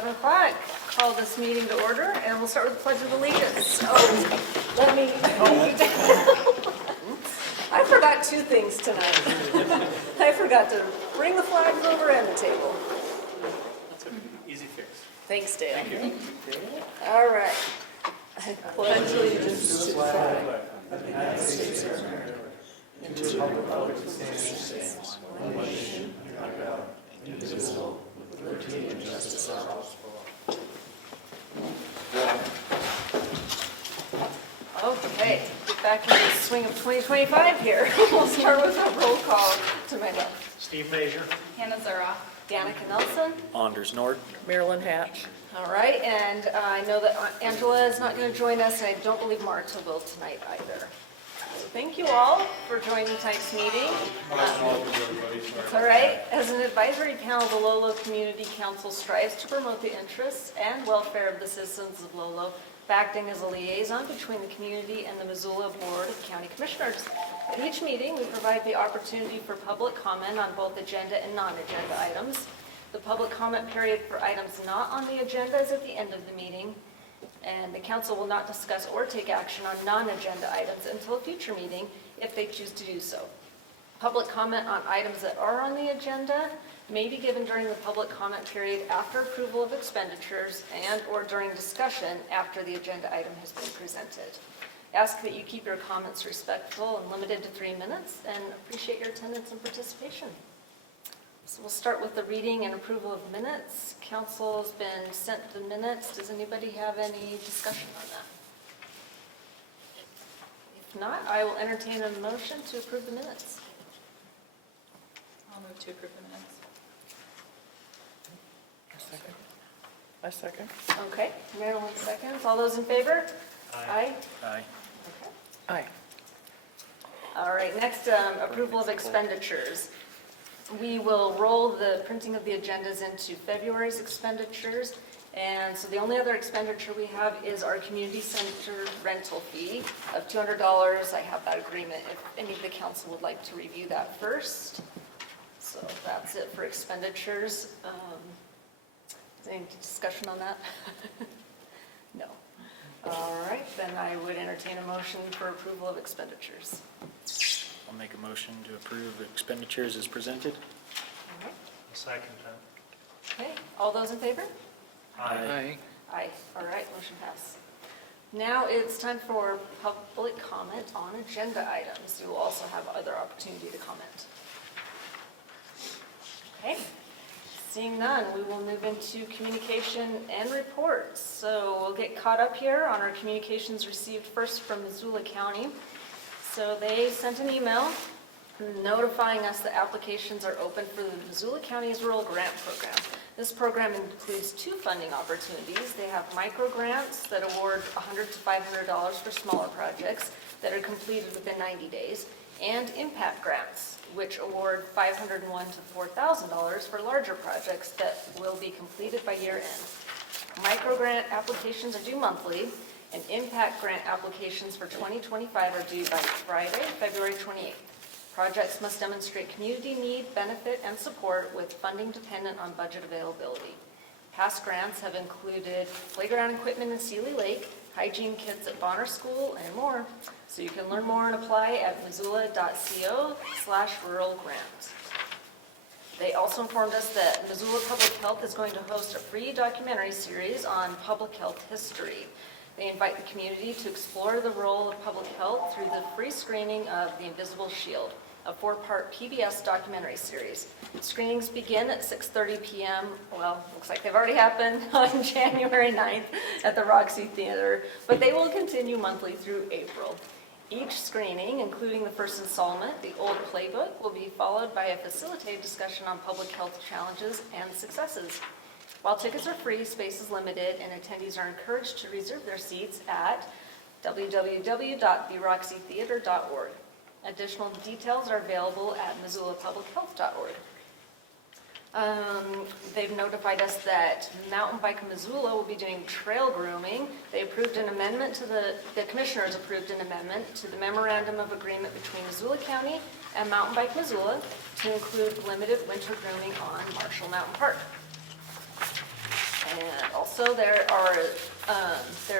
7 o'clock. Call this meeting to order, and we'll start with the Pledge of Allegiance. Let me. I forgot two things tonight. I forgot to bring the flags over and the table. That's an easy fix. Thanks, Dale. Thank you. All right. I pledge allegiance to the flag of the United States of America and to the republic for which it stands, one nation, under God, indivisible, with liberty and justice for all. Okay, get back into the swing of 2025 here. We'll start with a roll call to my left. Steve Major. Hannah Zara. Danica Nelson. Anders Nord. Marilyn Hatch. All right, and I know that Angela is not going to join us, and I don't believe Marta will tonight either. So thank you all for joining tonight's meeting. It's all right. As an advisory panel, the Lolo Community Council strives to promote the interests and welfare of the citizens of Lolo, acting as a liaison between the community and the Missoula Board of County Commissioners. At each meeting, we provide the opportunity for public comment on both agenda and non-agenda items. The public comment period for items not on the agenda is at the end of the meeting, and the council will not discuss or take action on non-agenda items until a future meeting if they choose to do so. Public comment on items that are on the agenda may be given during the public comment period after approval of expenditures and/or during discussion after the agenda item has been presented. Ask that you keep your comments respectful and limited to 3 minutes, and appreciate your attendance and participation. So we'll start with the reading and approval of minutes. Council's been sent the minutes. Does anybody have any discussion on that? If not, I will entertain a motion to approve the minutes. I'll move to approve the minutes. I second. Okay, Marilyn seconds. All those in favor? Aye. Aye. Okay. Aye. All right, next, approval of expenditures. We will roll the printing of the agendas into February's expenditures. And so the only other expenditure we have is our community center rental fee of $200. I have that agreement if any of the council would like to review that first. So that's it for expenditures. Any discussion on that? No. All right, then I would entertain a motion for approval of expenditures. I'll make a motion to approve expenditures as presented. All right. Second time. Okay, all those in favor? Aye. Aye. All right, motion passed. Now it's time for public comment on agenda items. You will also have other opportunity to comment. Okay, seeing none, we will move into communication and reports. So we'll get caught up here on our communications received first from Missoula County. So they sent an email notifying us that applications are open for the Missoula County's Rural Grant Program. This program includes 2 funding opportunities. They have micro grants that award $100 to $500 for smaller projects that are completed within 90 days, and impact grants, which award $501 to $4,000 for larger projects that will be completed by year end. Micro grant applications are due monthly, and impact grant applications for 2025 are due by Friday, February 28th. Projects must demonstrate community need, benefit, and support with funding dependent on budget availability. Past grants have included playground equipment in Seeley Lake, hygiene kits at Bonner School, and more. So you can learn more and apply at missoula.co/rural grant. They also informed us that Missoula Public Health is going to host a free documentary series on public health history. They invite the community to explore the role of public health through the free screening of The Invisible Shield, a 4-part PBS documentary series. Screenings begin at 6:30 p.m. Well, looks like they've already happened on January 9th at the Roxy Theater, but they will continue monthly through April. Each screening, including the first installment, The Old Playbook, will be followed by a facilitated discussion on public health challenges and successes. While tickets are free, space is limited, and attendees are encouraged to reserve their seats at www.theroxytheater.org. Additional details are available at missoulapublichealth.org. They've notified us that Mountain Bike Missoula will be doing trail grooming. They approved an amendment to the commissioners approved an amendment to the memorandum of agreement between Missoula County and Mountain Bike Missoula to include limited winter grooming on Marshall Mountain Park. And also there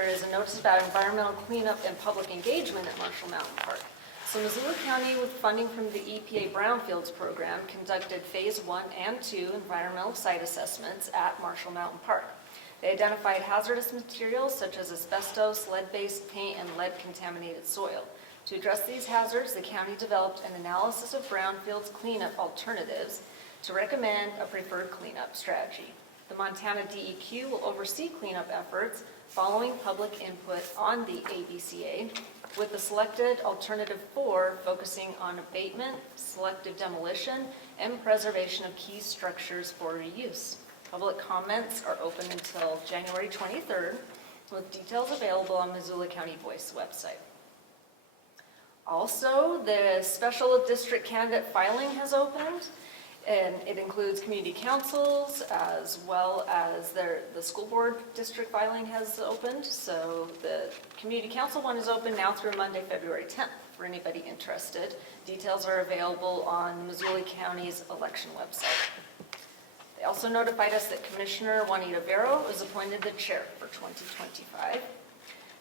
is a notice about environmental cleanup and public engagement at Marshall Mountain Park. So Missoula County, with funding from the EPA Brownfields program, conducted Phase 1 and 2 environmental site assessments at Marshall Mountain Park. They identified hazardous materials such as asbestos, lead-based paint, and lead-contaminated soil. To address these hazards, the county developed an analysis of brownfields cleanup alternatives to recommend a preferred cleanup strategy. The Montana DEQ will oversee cleanup efforts following public input on the ABCA, with the selected alternative 4 focusing on abatement, selective demolition, and preservation of key structures for reuse. Public comments are open until January 23rd, with details available on Missoula County Voice website. Also, the special district candidate filing has opened, and it includes community councils as well as the school board district filing has opened. So the community council one is open now through Monday, February 10th for anybody interested. Details are available on Missoula County's election website. They also notified us that Commissioner Juanita Vero was appointed the chair for 2025.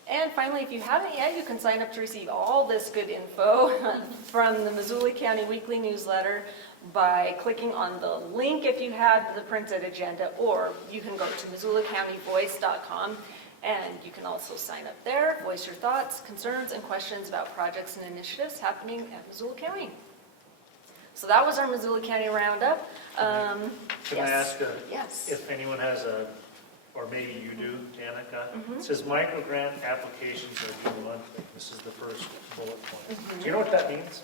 And finally, if you haven't yet, you can sign up to receive all this good info from the Missoula County Weekly Newsletter by clicking on the link if you had the printed agenda, or you can go to MissoulaCountyVoice.com and you can also sign up there, voice your thoughts, concerns, and questions about projects and initiatives happening at Missoula County. So that was our Missoula County Roundup. Can I Yes. ask Yes. if anyone has or maybe you do, Danica? It says micro grant applications are due monthly. This is the first bullet point. Do you know what that means?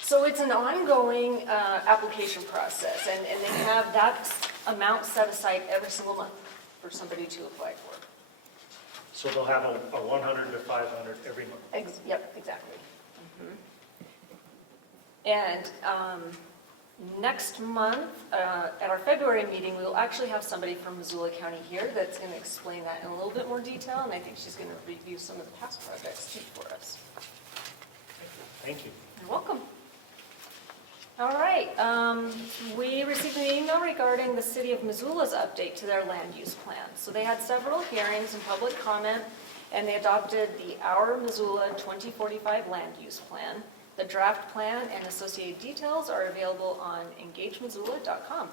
So it's an ongoing application process, and they have that amount set aside every single month for somebody to apply for. So they'll have a 100 to 500 every month. Yep, exactly. And next month, at our February meeting, we will actually have somebody from Missoula County here that's going to explain that in a little bit more detail, and I think she's going to review some of the past projects too for us. Thank you. You're welcome. All right, we received an email regarding the City of Missoula's update to their land use plan. So they had several hearings and public comment, and they adopted the Our Missoula 2045 Land Use Plan. The draft plan and associated details are available on engagemissoula.com.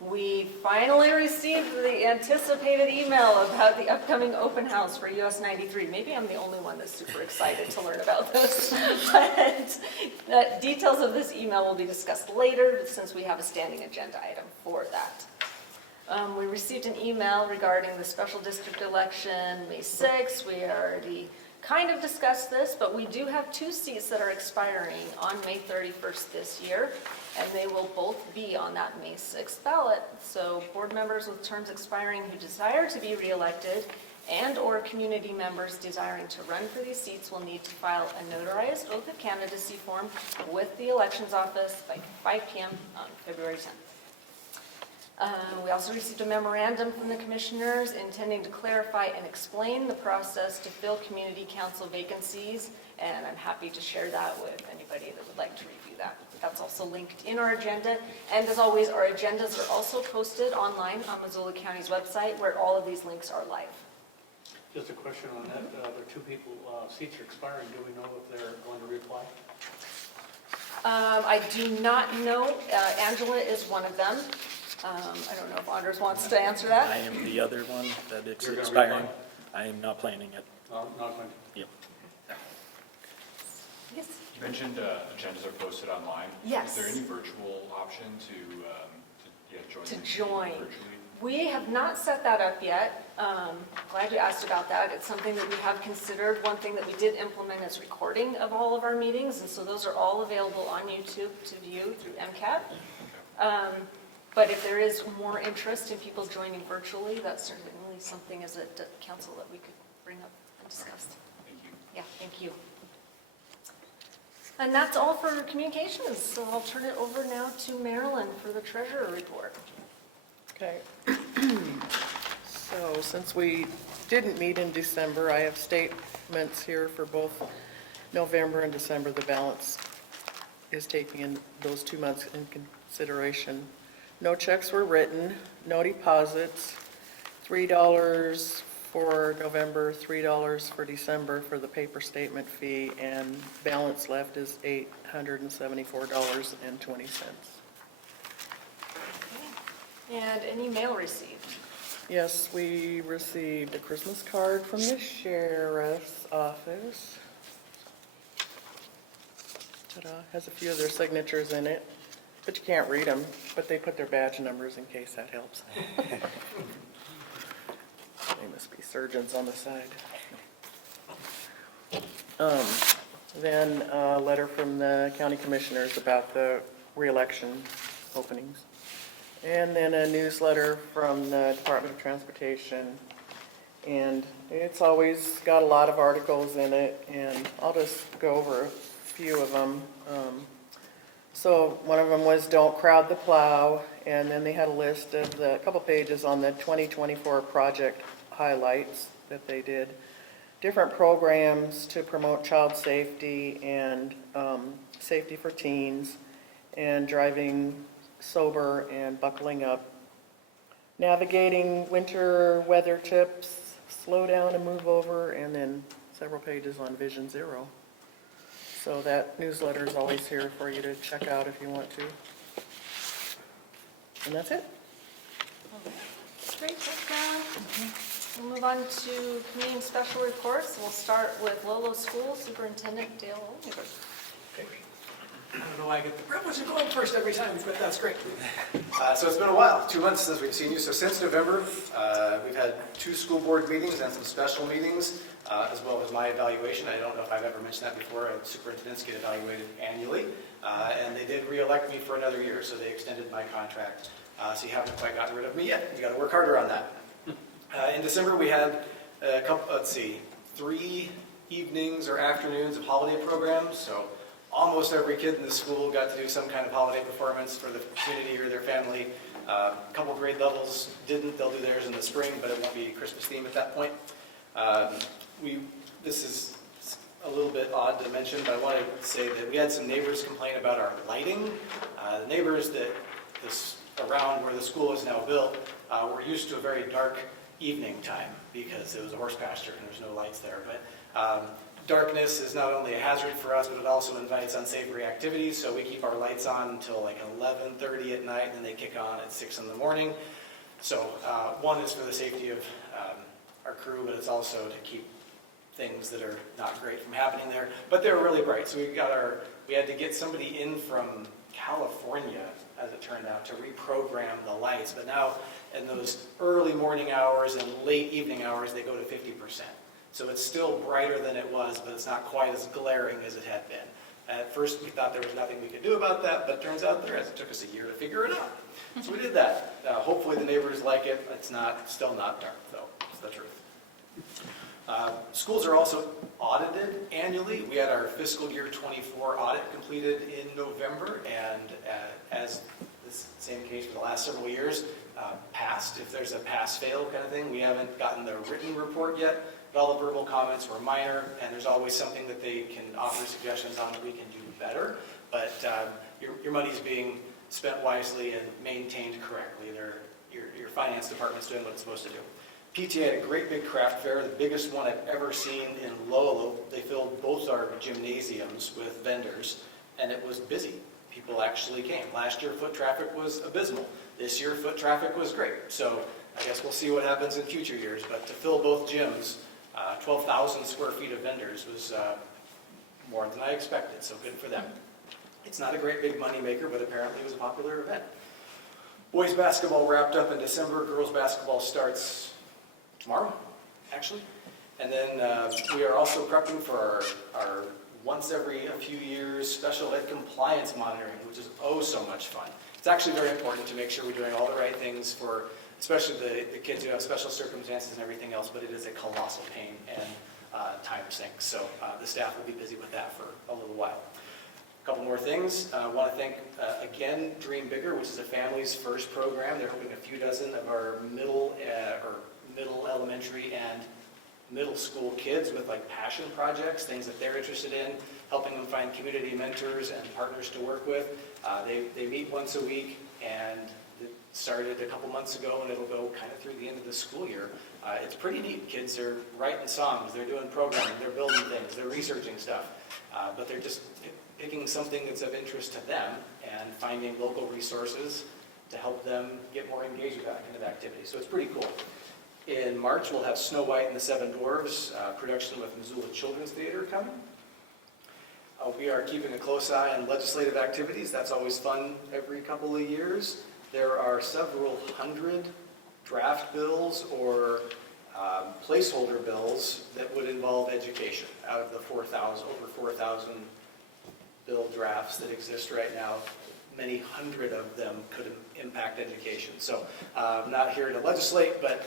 We finally received the anticipated email about the upcoming open house for US 93. Maybe I'm the only one that's super excited to learn about this. But the details of this email will be discussed later since we have a standing agenda item for that. We received an email regarding the special district election May 6th. We already kind of discussed this, but we do have 2 seats that are expiring on May 31st this year, and they will both be on that May 6th ballot. So board members with terms expiring who desire to be reelected and/or community members desiring to run for these seats will need to file a notarized oath of candidacy form with the elections office by 5 p.m. on February 10th. We also received a memorandum from the commissioners intending to clarify and explain the process to fill community council vacancies, and I'm happy to share that with anybody that would like to review that. That's also linked in our agenda, and as always, our agendas are also posted online on Missoula County's website where all of these links are live. Just a question on that. There are 2 people, seats are expiring. Do we know if they're going to reapply? I do not know. Angela is one of them. I don't know if Anders wants to answer that. I am the other one that is You're gonna expiring. reply? I am not planning it. Not going to. Yep. Yes. You mentioned agendas are posted online. Yes. Is there any virtual option to join? To the meeting join. virtually? We have not set that up yet. Glad you asked about that. It's something that we have considered. One thing that we did implement is recording of all of our meetings, and so those are all available on YouTube to view through MCAT. But if there is more interest in people joining virtually, that's certainly something as a council that we could bring up and discuss. Thank you. Yeah, thank you. And that's all for communications, so I'll turn it over now to Marilyn for the treasurer report. Okay. So since we didn't meet in December, I have statements here for both November and December. The balance is taking in those 2 months in consideration. No checks were written, no deposits, $3 for November, $3 for December for the paper statement fee, and balance left is $874.20. And any mail received? Yes, we received a Christmas card from the sheriff's office. Ta-da, has a few of their signatures in it, but you can't read them, but they put their badge numbers in case that helps. They must be surgeons on the side. Then a letter from the county commissioners about the reelection openings. And then a newsletter from the Department of Transportation. And it's always got a lot of articles in it, and I'll just go over a few of them. So one of them was "Don't crowd the plow," and then they had a list of a couple pages on the 2024 project highlights that they did. Different programs to promote child safety and safety for teens, and driving sober and buckling up. Navigating winter weather tips, slow down and move over, and then several pages on Vision Zero. So that newsletter is always here for you to check out if you want to. And that's it. Great, thanks, Carolyn. We'll move on to committee and special reports. We'll start with Lolo School Superintendent Dale Oliver. I don't know why I get the privilege of going first every time, but that's great. So it's been a while, 2 months since we've seen you. So since November, we've had 2 school board meetings and some special meetings, as well as my evaluation. I don't know if I've ever mentioned that before. Superintendents get evaluated annually, and they did re-elect me for another year, so they extended my contract. So you haven't quite gotten rid of me yet. You got to work harder on that. In December, we had a couple, 3 evenings or afternoons of holiday programs. So almost every kid in the school got to do some kind of holiday performance for the community or their family. A couple grade levels didn't. They'll do theirs in the spring, but it won't be Christmas theme at that point. This is a little bit odd to mention, but I want to say that we had some neighbors complain about our lighting. The neighbors around where the school is now built were used to a very dark evening time because it was a horse pasture and there's no lights there. But darkness is not only a hazard for us, but it also invites unsavory activities. So we keep our lights on until like 11:30 at night, and then they kick on at 6 in the morning. So one is for the safety of our crew, but it's also to keep things that are not great from happening there. But they're really bright. So we had to get somebody in from California, as it turned out, to reprogram the lights. But now in those early morning hours and late evening hours, they go to 50%. So it's still brighter than it was, but it's not quite as glaring as it had been. At first, we thought there was nothing we could do about that, but it turns out there is. It took us a year to figure it out. So we did that. Hopefully the neighbors like it. It's still not dark, though. It's the truth. Schools are also audited annually. We had our fiscal year 24 audit completed in November, and as this same case for the last several years, passed. If there's a pass-fail kind of thing, we haven't gotten the written report yet. But all the verbal comments were minor, and there's always something that they can offer suggestions on that we can do better. But your money's being spent wisely and maintained correctly. Your finance department's doing what it's supposed to do. PTA had a great big craft fair, the biggest one I've ever seen in Lolo. They filled both our gymnasiums with vendors, and it was busy. People actually came. Last year, foot traffic was abysmal. This year, foot traffic was great. So I guess we'll see what happens in future years. But to fill both gyms, 12,000 square feet of vendors was more than I expected, so good for them. It's not a great big money maker, but apparently it was a popular event. Boys basketball wrapped up in December. Girls basketball starts tomorrow, actually. And then we are also prepping for our once every a few years special ed compliance monitoring, which is oh so much fun. It's actually very important to make sure we're doing all the right things for especially the kids who have special circumstances and everything else, but it is a colossal pain and time sink. So the staff will be busy with that for a little while. A couple more things. I want to thank, again, Dream Bigger, which is a family's first program. They're hoping a few dozen of our middle, elementary, and middle school kids with like passion projects, things that they're interested in, helping them find community mentors and partners to work with. They meet once a week, and started a couple months ago, and it'll go kind of through the end of the school year. It's pretty neat. Kids are writing songs, they're doing programming, they're building things, they're researching stuff. But they're just picking something that's of interest to them and finding local resources to help them get more engaged with that kind of activity. So it's pretty cool. In March, we'll have Snow White and the Seven Dwarfs, production with Missoula Children's Theater coming. We are keeping a close eye on legislative activities. That's always fun every couple of years. There are several hundred draft bills or placeholder bills that would involve education out of the over 4,000 bill drafts that exist right now. Many hundred of them could impact education. So I'm not here to legislate, but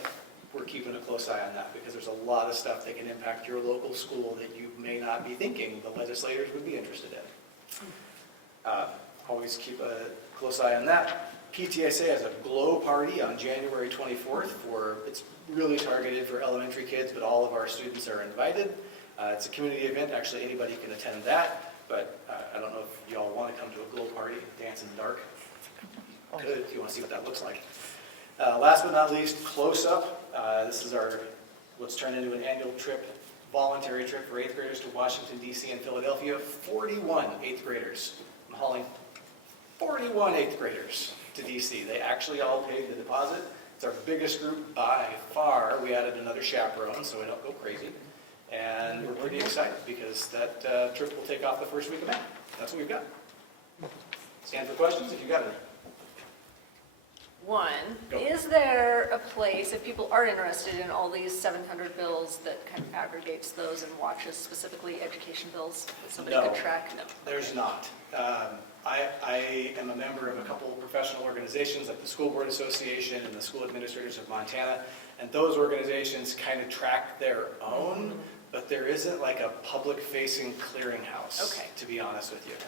we're keeping a close eye on that because there's a lot of stuff that can impact your local school that you may not be thinking the legislators would be interested in. Always keep a close eye on that. PTSA has a glow party on January 24th it's really targeted for elementary kids, but all of our students are invited. It's a community event. Actually, anybody can attend that, but I don't know if y'all want to come to a glow party, dance in the dark. Good, if you want to see what that looks like. Last but not least, Close Up. This is what's turned into an annual trip, voluntary trip for 8th graders to Washington, D.C. and Philadelphia. 41 8th graders. I'm hauling 41 8th graders to D.C. They actually all paid the deposit. It's our biggest group by far. We added another chaperone so we don't go crazy. And we're pretty excited because that trip will take off the first week of May. That's what we've got. Stand for questions if you've got any. One, Go. is there a place, if people are interested in all these 700 bills, that kind of aggregates those and watches specifically education bills that somebody No. could track? No. There's not. I am a member of a couple of professional organizations like the School Board Association and the School Administrators of Montana, and those organizations kind of track their own, but there isn't like a public-facing clearinghouse, Okay. to be honest with you, Okay,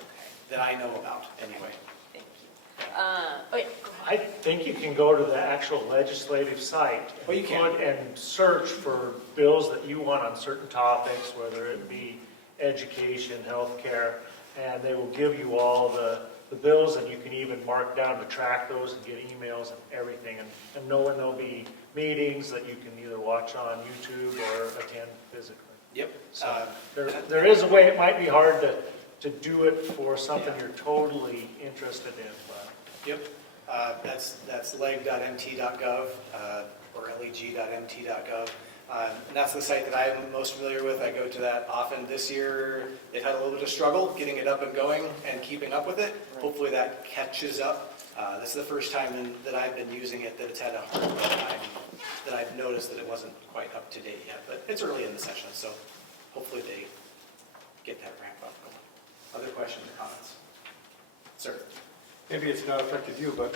that I know about anyway. thank you. Oh yeah, go I ahead. think you can go to the actual legislative site. Well, you can. And search for bills that you want on certain topics, whether it be education, healthcare, and they will give you all the bills, and you can even mark down to track those and get emails and everything, and know when there'll be meetings that you can either watch on YouTube or attend physically. Yep. So there is a way. It might be hard to do it for something you're totally interested in, but. Yep. That's leg.mt.gov or leg.mt.gov. And that's the site that I'm most familiar with. I go to that often. This year, they've had a little bit of struggle getting it up and going and keeping up with it. Hopefully that catches up. This is the first time that I've been using it that it's had a hard time, that I've noticed that it wasn't quite up to date yet. But it's early in the session, so hopefully they get that ramp up. Other questions or comments? Sir? Maybe it's not affected you, but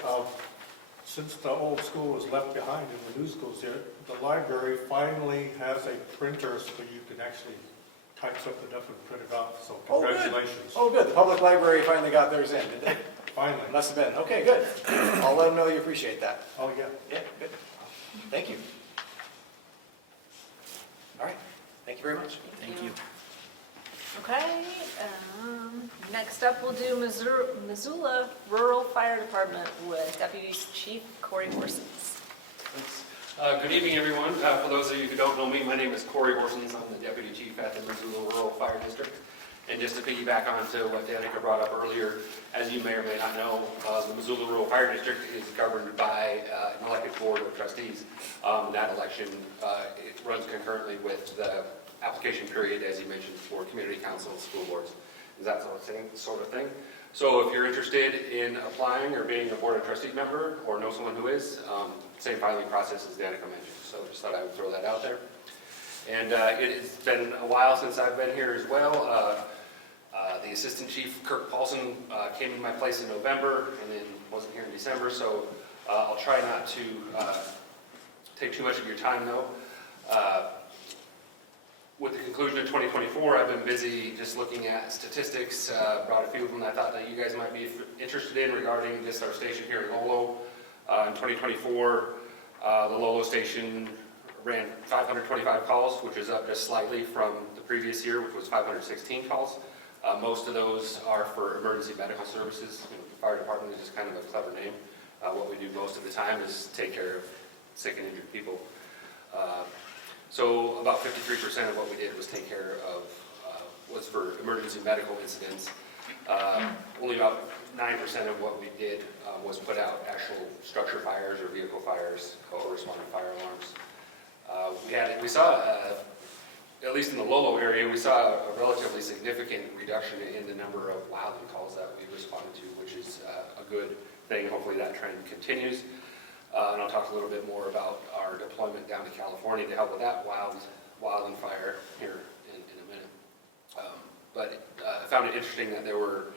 since the old school was left behind and the new school's there, the library finally has a printer so you can actually type something up and print it out. So Oh, good. congratulations. Oh, good. The public library finally got theirs in, did they? Finally. Must have been. Okay, good. I'll let them know you appreciate that. Oh, yeah. Yeah, good. Thank you. All right. Thank you very much. Thank you. Okay, next up we'll do Missoula Rural Fire Department with Deputy Chief Corey Horsens. Good evening, everyone. For those of you who don't know me, my name is Corey Horsens. I'm the Deputy Chief at the Missoula Rural Fire District. And just to piggyback on to what Danica brought up earlier, as you may or may not know, the Missoula Rural Fire District is governed by an elected board of trustees. That election it runs concurrently with the application period, as you mentioned, for community councils, school boards, that sort of thing. So if you're interested in applying or being a board of trustee member or know someone who is, same filing process as Danica mentioned. So just thought I would throw that out there. And it has been a while since I've been here as well. The assistant chief, Kirk Paulson, came in my place in November and then wasn't here in December. So I'll try not to take too much of your time though. With the conclusion of 2024, I've been busy just looking at statistics, brought a few of them I thought that you guys might be interested in regarding just our station here in Lolo. In 2024, the Lolo station ran 525 calls, which is up just slightly from the previous year, which was 516 calls. Most of those are for emergency medical services. The fire department is just kind of a clever name. What we do most of the time is take care of sick and injured people. So about 53% of what we did was take care of, was for emergency medical incidents. Only about 9% of what we did was put out actual structure fires or vehicle fires or responding fire alarms. We saw, at least in the Lolo area, we saw a relatively significant reduction in the number of wildland calls that we responded to, which is a good thing. Hopefully that trend continues. And I'll talk a little bit more about our deployment down to California to help with that wildland fire here in a minute. But I found it interesting that there were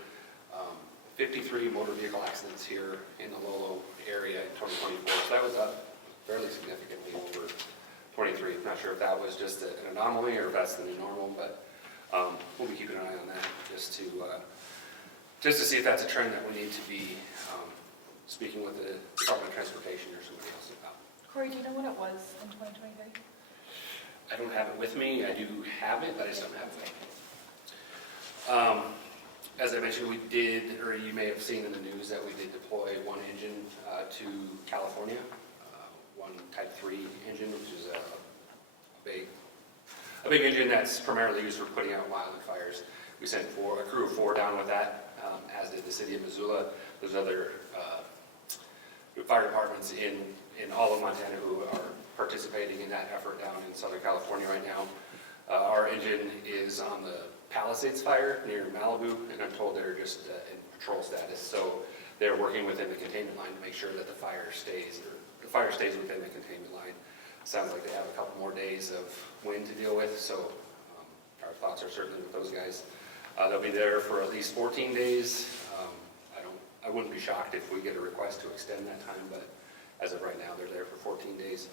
53 motor vehicle accidents here in the Lolo area in 2024. So that was up fairly significantly over 23. I'm not sure if that was just an anomaly or if that's the new normal, but we'll be keeping an eye on that just to see if that's a trend that we need to be speaking with the Department of Transportation or somebody else about. Corey, do you know what it was in 2023? I don't have it with me. I do have it, but I just don't have it with me. As I mentioned, we did, or you may have seen in the news that we did deploy one engine to California, one Type 3 engine, which is a big engine that's primarily used for putting out wildland fires. We sent a crew of 4 down with that, as did the city of Missoula. There's other fire departments in all of Montana who are participating in that effort down in Southern California right now. Our engine is on the Palisades fire near Malibu, and I'm told they're just in patrol status. So they're working within the containment line to make sure that the fire stays within the containment line. Sounds like they have a couple more days of wind to deal with, so our thoughts are certainly with those guys. They'll be there for at least 14 days. I wouldn't be shocked if we get a request to extend that time, but as of right now, they're there for 14 days.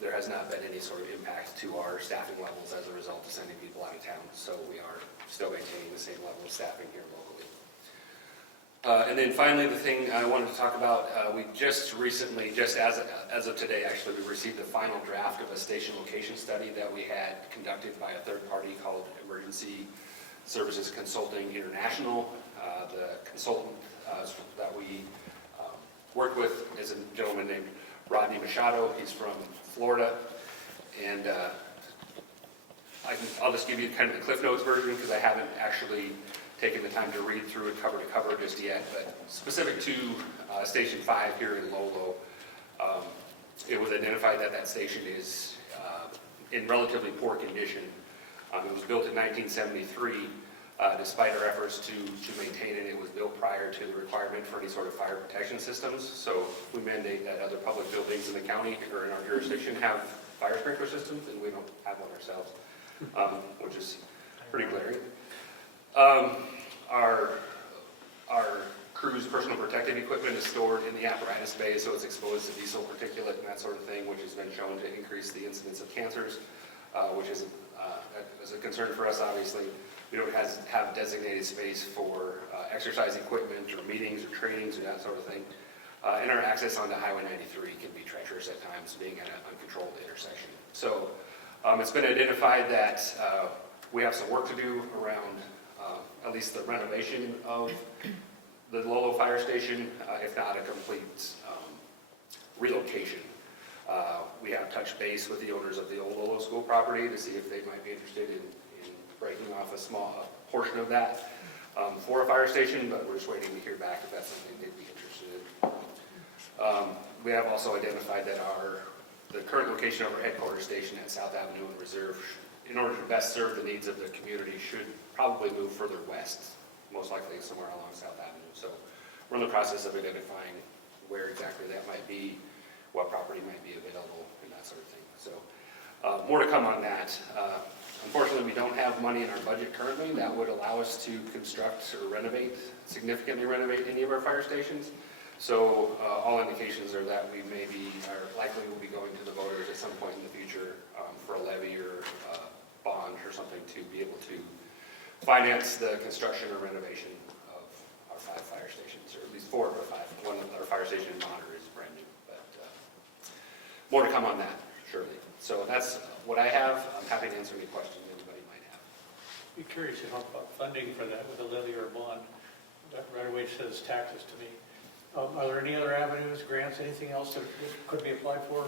There has not been any sort of impact to our staffing levels as a result of sending people out of town, so we are still maintaining the same level of staffing here locally. And then finally, the thing I wanted to talk about, we just recently, just as of today, actually, we received the final draft of a station location study that we had conducted by a third party called Emergency Services Consulting International. The consultant that we worked with is a gentleman named Rodney Machado. He's from Florida, and I'll just give you kind of the Cliff Notes version because I haven't actually taken the time to read through it cover to cover just yet. But specific to Station 5 here in Lolo, it was identified that that station is in relatively poor condition. It was built in 1973. Despite our efforts to maintain it, it was built prior to the requirement for any sort of fire protection systems. So we mandate that other public buildings in the county or in our jurisdiction have fire sprinkler systems, and we don't have one ourselves, which is pretty glaring. Our crew's personal protective equipment is stored in the apparatus bay, so it's exposed to diesel particulate and that sort of thing, which has been shown to increase the incidence of cancers, which is a concern for us, obviously. We don't have designated space for exercise equipment or meetings or trainings or that sort of thing. And our access onto Highway 93 can be treacherous at times, being at an uncontrolled intersection. So it's been identified that we have some work to do around at least the renovation of the Lolo Fire Station, if not a complete relocation. We have touched base with the owners of the old Lolo School property to see if they might be interested in breaking off a small portion of that for a fire station, but we're just waiting to hear back if that's something they'd be interested in. We have also identified that the current location of our headquarters station at South Avenue and Reserve, in order to best serve the needs of the community, should probably move further west, most likely somewhere along South Avenue. So we're in the process of identifying where exactly that might be, what property might be available, and that sort of thing. So more to come on that. Unfortunately, we don't have money in our budget currently that would allow us to construct or significantly renovate any of our fire stations. So all indications are that we likely will be going to the voters at some point in the future for a levy or bond or something to be able to finance the construction or renovation of our 5 fire stations, or at least 4 of our 5. One of our fire station in Monter is brand new, but more to come on that, surely. So that's what I have. I'm happy to answer any questions anybody might have. Be curious to talk about funding for that with a levy or a bond. That right away says taxes to me. Are there any other avenues, grants, anything else that could be applied for?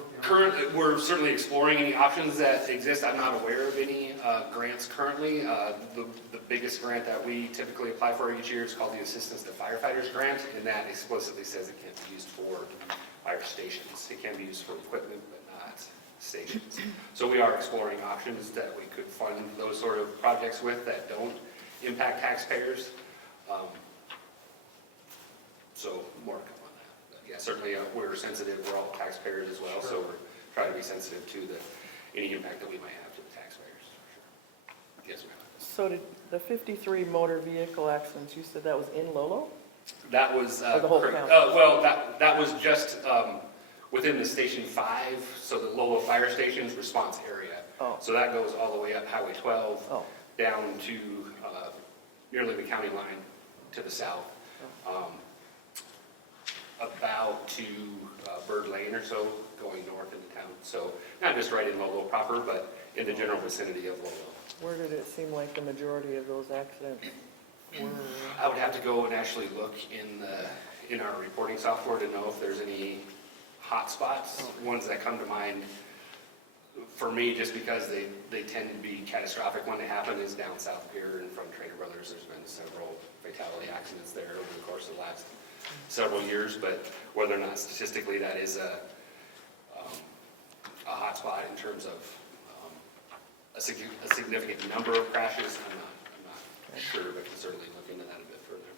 We're certainly exploring any options that exist. I'm not aware of any grants currently. The biggest grant that we typically apply for each year is called the Assistance to Firefighters Grant, and that explicitly says it can't be used for fire stations. It can be used for equipment, but not stations. So we are exploring options that we could fund those sort of projects with that don't impact taxpayers. So more to come on that. But yeah, certainly we're sensitive, we're all taxpayers as well, so we're trying to be sensitive to any impact that we might have to the taxpayers, for sure. Yes, ma'am. So did the 53 motor vehicle accidents, you said that was in Lolo? That was, Or the whole correct. county? Well, that was just within the Station 5, so the Lolo Fire Station's response area. Oh. So that goes all the way up Highway 12, Oh. down to nearly the county line to the south. About to Bird Lane or so, going north into town. So not just right in Lolo proper, but in the general vicinity of Lolo. Where did it seem like the majority of those accidents were? I would have to go and actually look in our reporting software to know if there's any hot spots. Ones that come to mind for me, just because they tend to be catastrophic when they happen, is down south here and from Trader Brothers. There's been several fatality accidents there over the course of the last several years, but whether or not statistically that is a hot spot in terms of a significant number of crashes, I'm not sure, but can certainly look into that a bit further.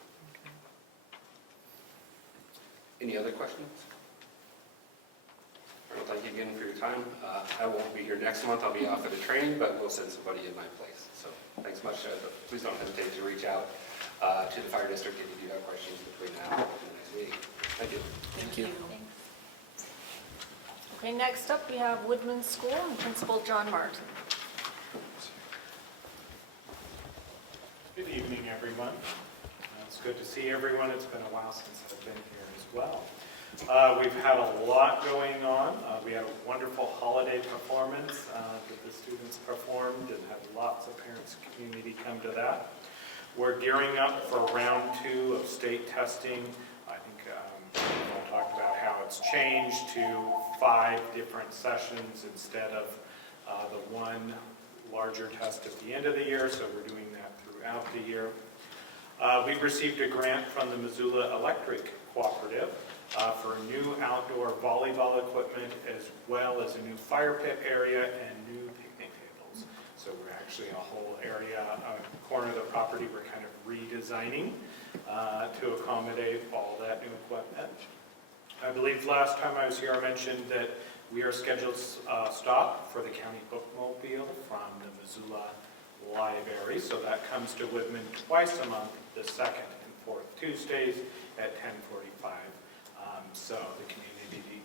Any other questions? Well, thank you again for your time. I won't be here next month. I'll be off at a training, but we'll send somebody in my place. So thanks much. Please don't hesitate to reach out to the fire district if you do have questions between now and the next meeting. Thank you. Thank you. Okay, next up we have Woodman School and Principal John Martin. Good evening, everyone. It's good to see everyone. It's been a while since I've been here as well. We've had a lot going on. We had a wonderful holiday performance that the students performed and had lots of parents and community come to that. We're gearing up for round 2 of state testing. I think we'll talk about how it's changed to 5 different sessions instead of the one larger test at the end of the year, so we're doing that throughout the year. We've received a grant from the Missoula Electric Cooperative for new outdoor volleyball equipment, as well as a new fire pit area and new picnic tables. So we're actually a whole area, a corner of the property we're kind of redesigning to accommodate all that new equipment. I believe last time I was here I mentioned that we are scheduled stop for the county bookmobile from the Missoula Library. So that comes to Woodman twice a month, the second and fourth Tuesdays at 10:45. So the community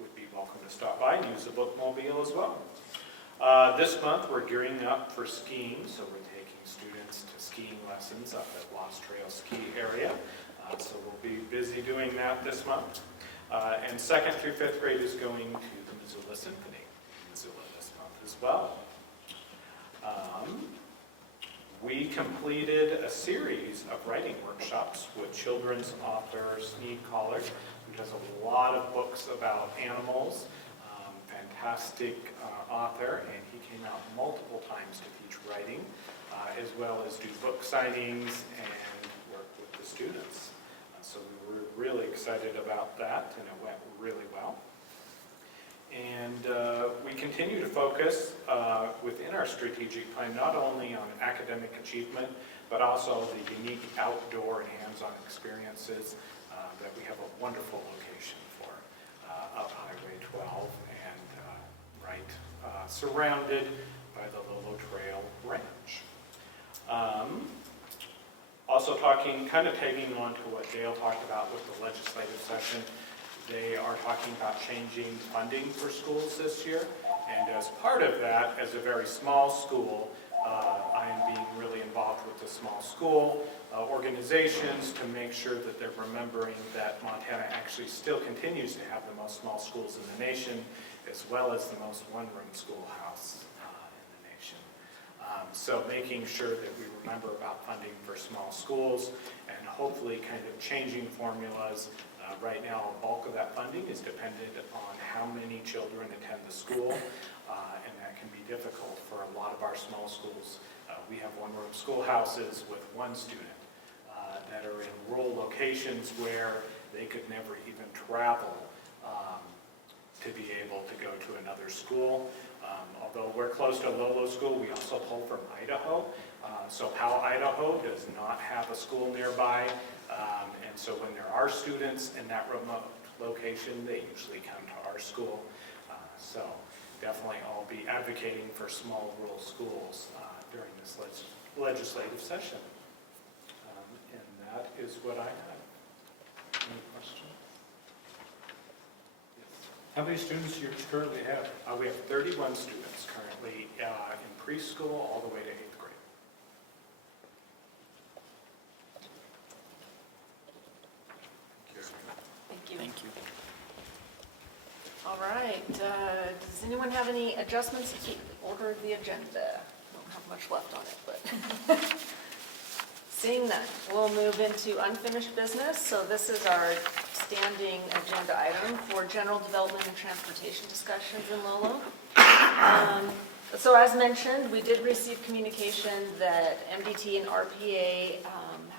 would be welcome to stop by and use the bookmobile as well. This month we're gearing up for skiing, so we're taking students to skiing lessons up at Lost Trail Ski Area. So we'll be busy doing that this month. And 2nd through 5th grade is going to the Missoula Symphony in Missoula this month as well. We completed a series of writing workshops with children's author Sneed Collard, who does a lot of books about animals. Fantastic author, and he came out multiple times to teach writing, as well as do book signings and work with the students. So we were really excited about that, and it went really well. And we continue to focus within our strategic plan, not only on academic achievement, but also the unique outdoor and hands-on experiences that we have a wonderful location for up Highway 12 and right surrounded by the Lolo Trail Ranch. Also kind of tagging on to what Dale talked about with the legislative session, they are talking about changing funding for schools this year. And as part of that, as a very small school, I am being really involved with the small school organizations to make sure that they're remembering that Montana actually still continues to have the most small schools in the nation, as well as the most one-room schoolhouse in the nation. So making sure that we remember about funding for small schools and hopefully kind of changing formulas Right now, a bulk of that funding is dependent on how many children attend the school, and that can be difficult for a lot of our small schools. We have one-room schoolhouses with one student that are in rural locations where they could never even travel to be able to go to another school. Although we're close to Lolo School, we also pull from Idaho. So Powell, Idaho does not have a school nearby. And so when there are students in that remote location, they usually come to our school. So definitely I'll be advocating for small rural schools during this legislative session. And that is what I have. Any questions? Yes. How many students do you currently have? We have 31 students currently in preschool all the way to 8th grade. Thank you. Thank you. All right, does anyone have any adjustments to keep the order of the agenda? Don't have much left on it, but seeing none, we'll move into unfinished business. So this is our standing agenda item for general development and transportation discussions in Lolo. So as mentioned, we did receive communication that MDT and RPA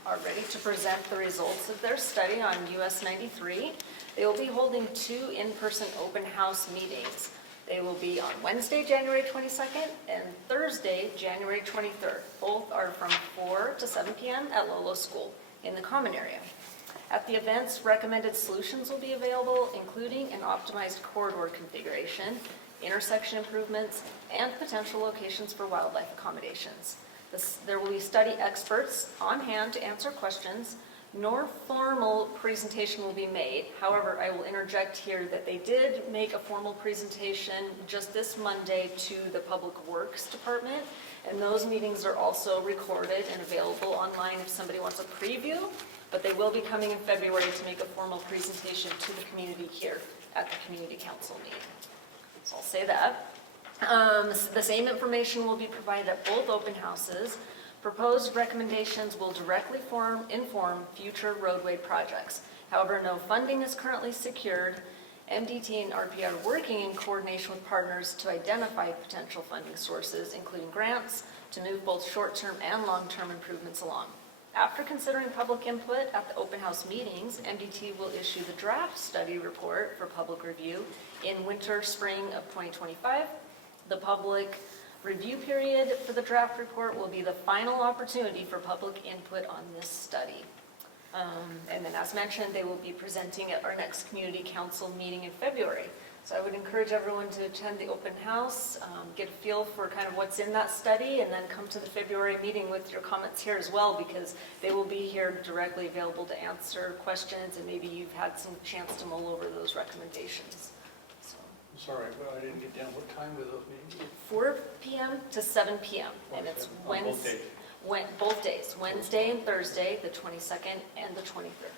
are ready to present the results of their study on US 93. They will be holding 2 in-person open house meetings. They will be on Wednesday, January 22nd, and Thursday, January 23rd. Both are from 4 to 7 p.m. at Lolo School in the common area. At the events, recommended solutions will be available, including an optimized corridor configuration, intersection improvements, and potential locations for wildlife accommodations. There will be study experts on hand to answer questions. No formal presentation will be made. However, I will interject here that they did make a formal presentation just this Monday to the Public Works Department, and those meetings are also recorded and available online if somebody wants a preview, but they will be coming in February to make a formal presentation to the community here at the Community Council meeting. So I'll say that. The same information will be provided at both open houses. Proposed recommendations will directly inform future roadway projects. However, no funding is currently secured. MDT and RPA are working in coordination with partners to identify potential funding sources, including grants, to move both short-term and long-term improvements along. After considering public input at the open house meetings, MDT will issue the draft study report for public review in winter, spring of 2025. The public review period for the draft report will be the final opportunity for public input on this study. And then as mentioned, they will be presenting at our next community council meeting in February. So I would encourage everyone to attend the open house, get a feel for kind of what's in that study, and then come to the February meeting with your comments here as well, because they will be here directly available to answer questions, and maybe you've had some chance to mull over those recommendations. So, I'm sorry, but I didn't get down. What time were those meetings? 4 p.m. to 7 p.m. and it's On both Wednesday. days? Both days, Wednesday and Thursday, the 22nd and the 23rd.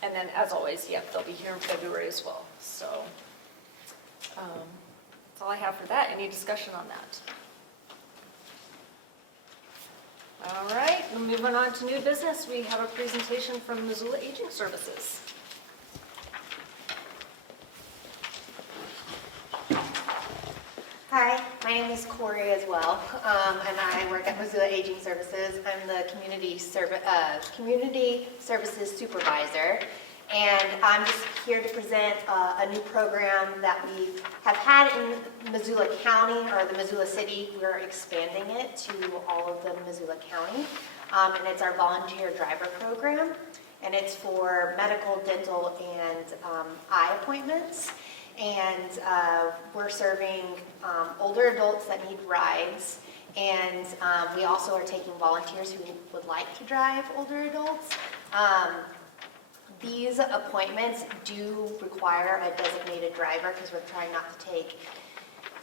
And then, as always, yep, they'll be here in February as well. So that's all I have for that. Any discussion on that? All right, moving on to new business. We have a presentation from Missoula Aging Services. Hi, my name is Corey as well, and I work at Missoula Aging Services. I'm the community services supervisor, and I'm just here to present a new program that we have had in Missoula County, or the Missoula City. We're expanding it to all of the Missoula County, and it's our volunteer driver program, and it's for medical, dental, and eye appointments. And we're serving older adults that need rides, and we also are taking volunteers who would like to drive older adults. These appointments do require a designated driver because we're trying not to take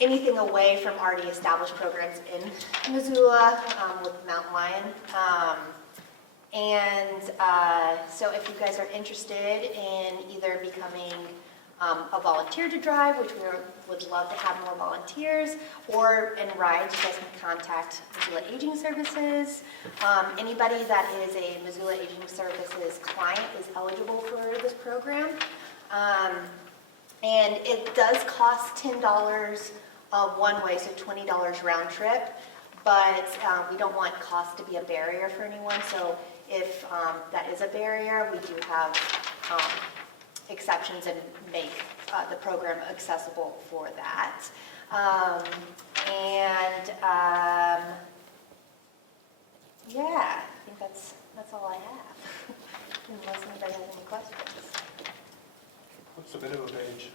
anything away from already established programs in Missoula with Mountain Lion. So if you guys are interested in either becoming a volunteer to drive, which would love to have more volunteers, or in rides, you guys can contact Missoula Aging Services. Anybody that is a Missoula Aging Services client is eligible for this program. And it does cost $10 one way, so $20 round trip, but we don't want cost to be a barrier for anyone, so if that is a barrier, we do have exceptions and make the program accessible for that. Yeah, I think that's all I have, unless anybody has any questions. What's the minimum age?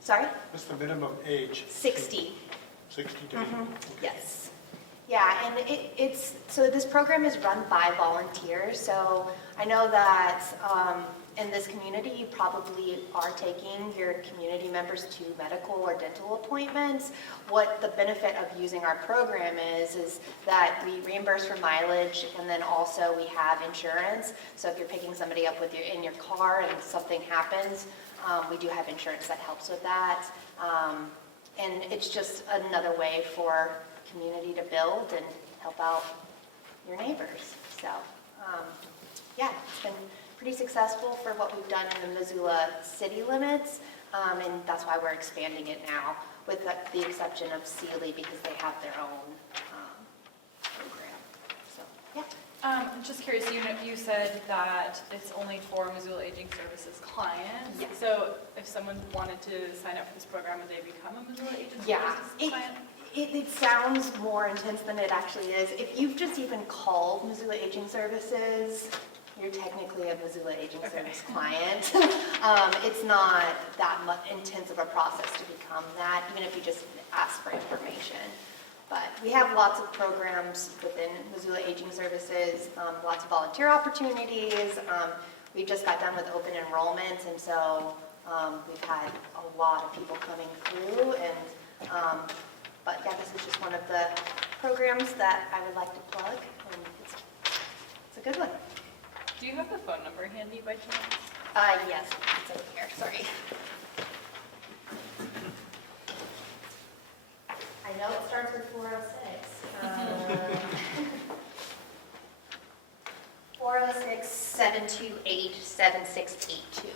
Sorry? What's the minimum age? 60. 60 days? Mhm. Okay. Yes. Yeah, and so this program is run by volunteers, so I know that in this community, you probably are taking your community members to medical or dental appointments. What the benefit of using our program is that we reimburse for mileage, and then also we have insurance. So if you're picking somebody up in your car and something happens, we do have insurance that helps with that. And it's just another way for community to build and help out your neighbors. So, yeah, it's been pretty successful for what we've done in the Missoula city limits, and that's why we're expanding it now, with the exception of Sealy, because they have their own program. So, yeah. Just curious, you said that it's only for Missoula Aging Services clients. Yeah. So if someone wanted to sign up for this program, would they become a Missoula Aging Yeah. Services client? It sounds more intense than it actually is. If you've just even called Missoula Aging Services, you're technically a Missoula Aging Service client. It's not that much intense of a process to become that, even if you just ask for information. But we have lots of programs within Missoula Aging Services, lots of volunteer opportunities. We just got done with open enrollment, and so we've had a lot of people coming through. But yeah, this is just one of the programs that I would like to plug, and it's a good one. Do you have the phone number handy by chance? Yes, it's over here, sorry. I know it starts with 406. 406-728-7682.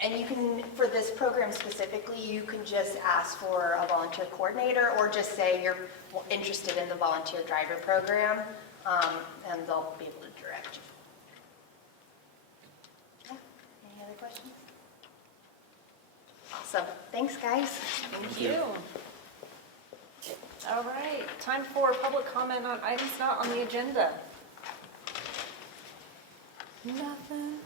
And you can, for this program specifically, you can just ask for a volunteer coordinator, or just say you're interested in the volunteer driver program, and they'll be able to direct you. Yeah. Any other questions? Awesome. Thanks, guys. Thank you. All right, time for public comment on items not on the agenda. Nothing.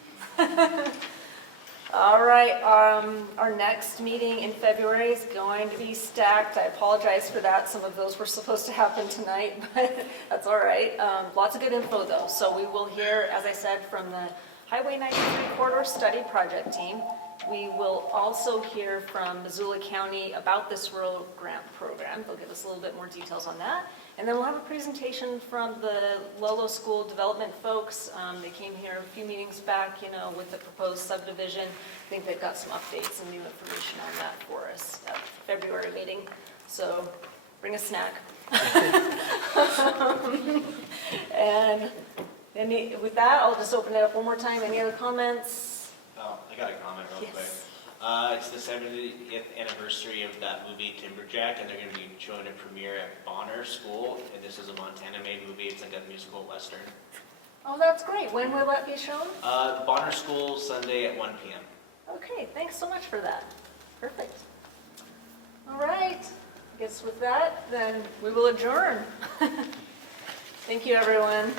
All right, our next meeting in February is going to be stacked. I apologize for that. Some of those were supposed to happen tonight, but that's all right. Lots of good info though. So we will hear, as I said, from the Highway 93 Corridor Study Project team. We will also hear from Missoula County about this rural grant program. They'll give us a little bit more details on that. And then we'll have a presentation from the Lolo School Development folks. They came here a few meetings back, with the proposed subdivision. I think they've got some updates and new information on that for us at the February meeting. So bring a snack. And with that, I'll just open it up one more time. Any other comments? Oh, I got a comment real quick. It's the 70th anniversary of that movie Timberjack, and they're going to be showing a premiere at Bonner School, and this is a Montana-made movie. It's like a musical western. Oh, that's great. When will that be shown? Bonner School, Sunday at 1 p.m. Okay, thanks so much for that. Perfect. All right. I guess with that, then we will adjourn. Thank you, everyone.